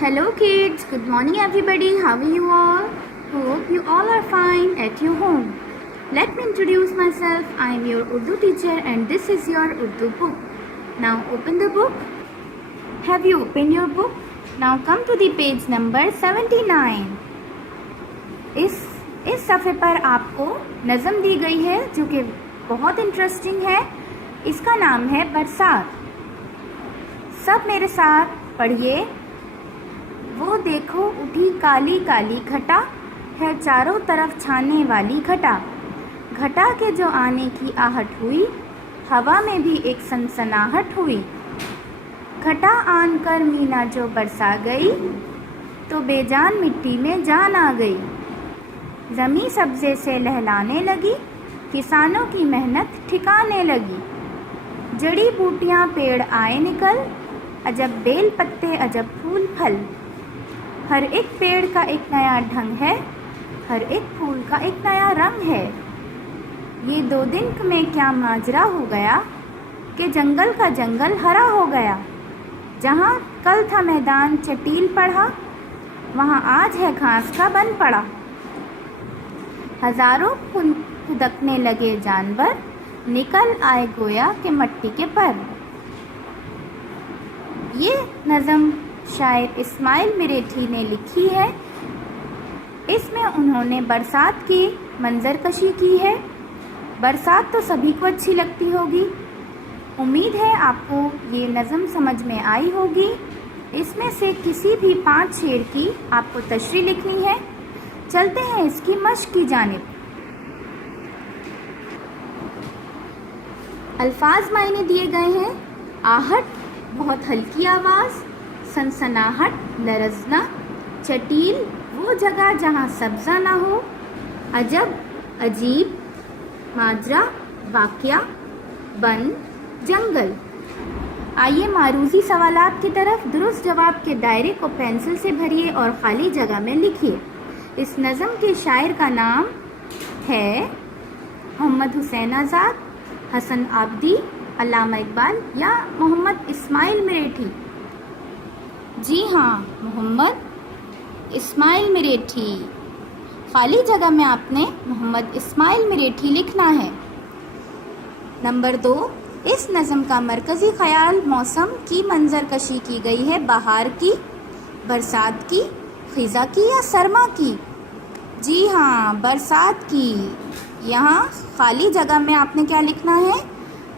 Hello kids, good morning everybody. How are you all? Hope you all are fine at your home. Let me introduce myself. I am your Urdu teacher and this is your Urdu book. Now open the book. Have you opened your book? Now come to the page number 79. इस सफ़े पर आपको नज़म दी गई है जो कि बहुत interesting है. इसका नाम है बरसात. सब मेरे साथ पढ़िए. वो देखो उठी काली काली घटा है चारों तरफ छाने वाली घटा. घटा के जो आने की आहट हुई हवा में भी एक सनसनाहट हुई. घटा आन कर मीना जो बरसा गई तो बेजान मिट्टी में जान आ गई. ज़मीं सब्ज़े से लहलाने लगी किसानों की मेहनत ठिकाने लगी. जड़ी बूटियाँ पेड़ आए निकल अजब बेल पत्ते अजब फूल फल. हर एक पेड़ का एक नया ढंग है हर एक फूल का एक नया रंग है. ये 2 दिन में क्या माजरा हो गया कि जंगल का जंगल हरा हो गया. जहाँ कल था मैदान चटील पड़ा वहाँ आज है घास का बन पड़ा. हजारों खुदकने लगे जानवर निकल आए गोया के मट्टी के पर. ये नज़म शायर इस्माइल मिरेठी ने लिखी है. इसमें उन्होंने बरसात की मंजरकशी की है. बरसात तो सभी को अच्छी लगती होगी. उम्मीद है आपको ये नज़म समझ में आई होगी. इसमें से किसी भी 5 शेर की आपको तशरीह लिखनी है. चलते हैं इसकी मश्क की जानिब. अल्फाज मायने दिए गए हैं. आहट बहुत हल्की आवाज़. सनसनाहट लरजना. चटील वो जगह जहाँ सब्ज़ा ना हो. अजब अजीब. माजरा वाक़या. बन जंगल. आइए मारूज़ी सवालात की तरफ. दुरुस्त जवाब के दायरे को पेंसिल से भरिए और ख़ाली जगह में लिखिए. इस नज़म के शायर का नाम है मोहम्मद हुसैन आज़ाद, हसन आबदी, अल्लामा इकबाल या मोहम्मद इस्माइल मिरेठी. जी हाँ, मोहम्मद इस्माइल मिरेठी. खाली जगह में आपने मोहम्मद इस्माइल मिरेठी लिखना है. नंबर 2, इस नज़म का मरकज़ी ख़याल मौसम की मंजरकशी की गई है. बहार की, बरसात की, ख़िज़ा की या सरमा की. जी हाँ, बरसात की. यहाँ खाली जगह में आपने क्या लिखना है?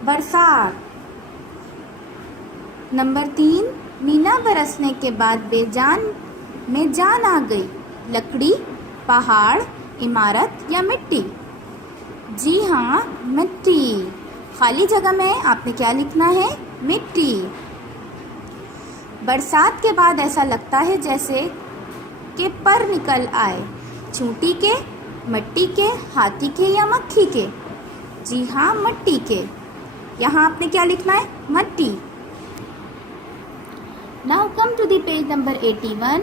बरसात. नंबर 3, मीना बरसने के बाद बेजान में जान आ गई. लकड़ी, पहाड़, इमारत या मिट्टी. जी हाँ, मिट्टी. खाली जगह में आपने क्या लिखना है? मिट्टी. बरसात के बाद ऐसा लगता है जैसे कि पर निकल आए. चूंटी के, मिट्टी के, हाथी के या मक्खी के. जी हाँ, मिट्टी के. यहाँ आपने क्या लिखना है? मिट्टी. Now come to the page number 81.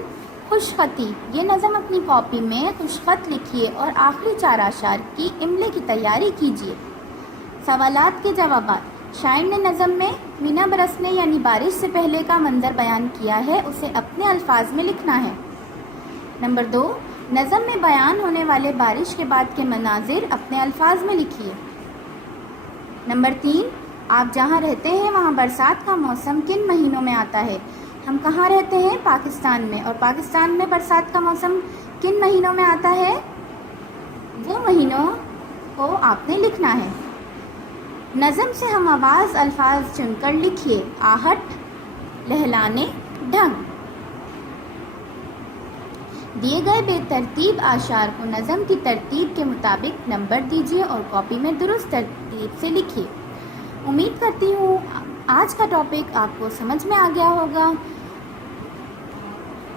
खुशखती. ये नज़म अपनी कॉपी में खुशखत लिखिए और आखिरी 4 अशार की इमले की तैयारी कीजिए. सवालात के जवाबात. शायर ने नज़म में मीना बरसने यानी बारिश से पहले का मंजर बयान किया है. उसे अपने अल्फाज में लिखना है. नंबर 2, नज़म में बयान होने वाले बारिश के बाद के मनाजिर अपने अल्फाज में लिखिए. नंबर 3, आप जहाँ रहते हैं वहाँ बरसात का मौसम किन महीनों में आता है? हम कहाँ रहते हैं? पाकिस्तान में. और पाकिस्तान में बरसात का मौसम किन महीनों में आता है? वो महीनों को आपने लिखना है. नज़म से हम आवाज़ अल्फाज चुनकर लिखिए. आहट, लहलाने, ढंग. दिए गए बेतरतीब आशार को नज़म की तरतीब के मुताबिक नंबर दीजिए और कॉपी में दुरुस्त तरतीब से लिखिए. उम्मीद करती हूँ आज का टॉपिक आपको समझ में आ गया होगा.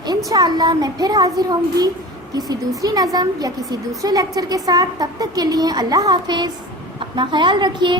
इंशाअल्लाह मैं फिर हाजिर होंगी किसी दूसरी नज़म या किसी दूसरे लेक्चर के साथ. तब तक के लिए अल्लाह हाफिज़. अपना ख्याल रखिए.